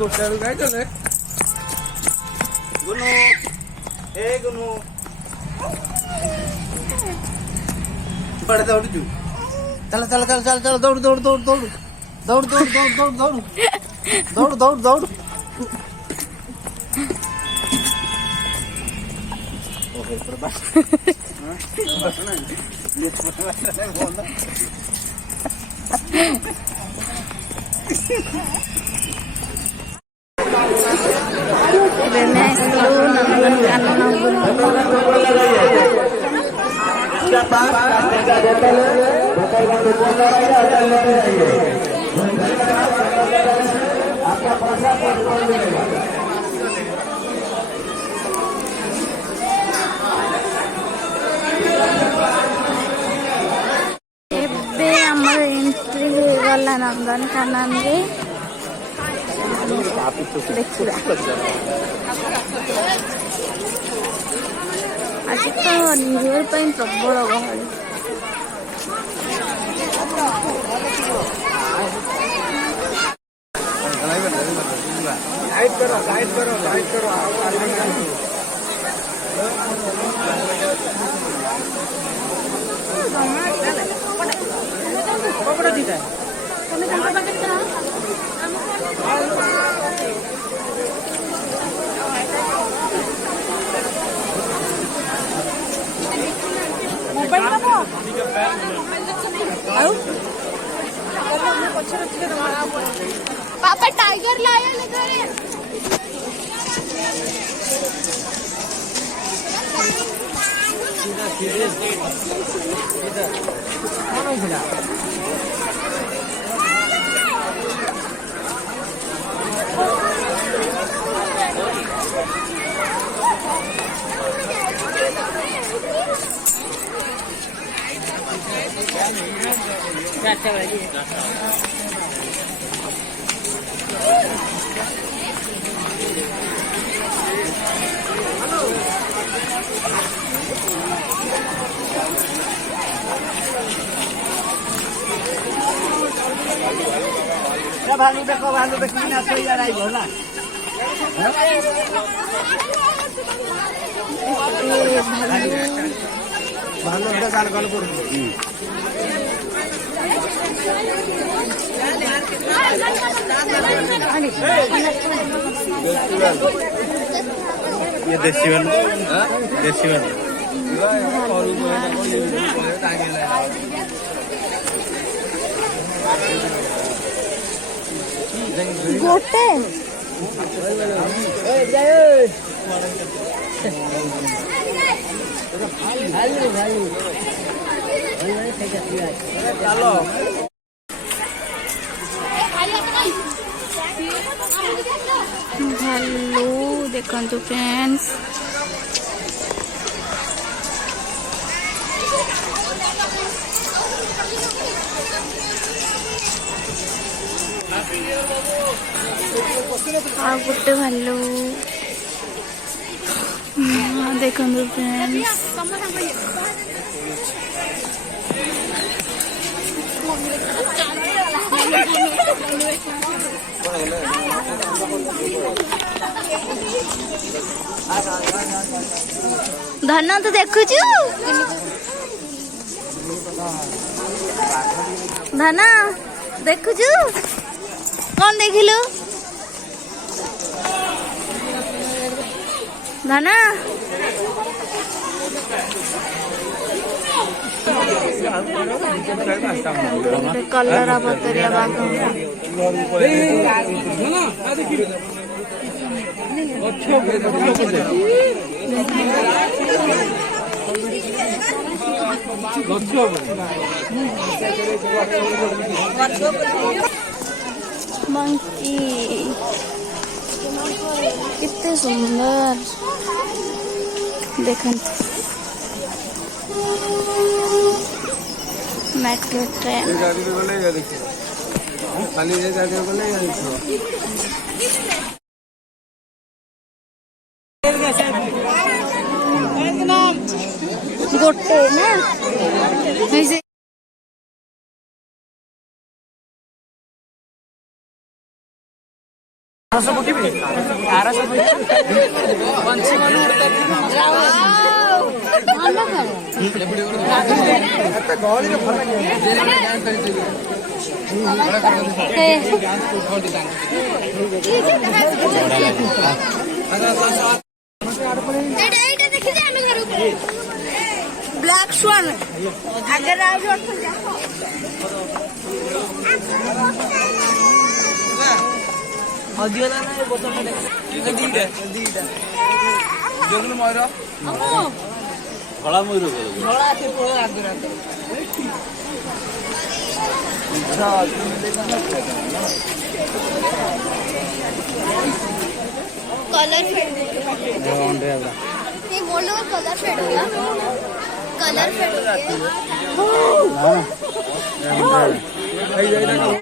गोटे गाई चले गुनु ए गुनु बड़े दौड़ जू चल चल चल चल चल दौड़ दौड़ दौड़ दौड़ दौड़ दौड़ दौड़ दौड़ दौड़ दौड़ दौड़ दौड़ नंदनकानन देखा आज तो न्यूइयर प्रबल गहली पापा टाइगर लाया भालू देखो ना सही आ रही बोला भालू का गाल गाल कर ये देसी वाला देसी वाला गोटे चलो भालू देखो फ्रेंड्स गोटे भालू देखो फ्रेंड्स धन तो देखु धन देखु कौन देखिलु धना कलरा पतरिया बाघ मंकी कितने सुंदर देखो मेट्रो ट्रेन गाड़ी में बोलेगा देखिए खाली ये गाड़ी में बोलेगा देखिए गोटे ना ब्लैक स्वान अगर आज ଧଳା ମୟୂର कलर फेड नहीं बोलो कलर फेड होगा कलर फेड हो गया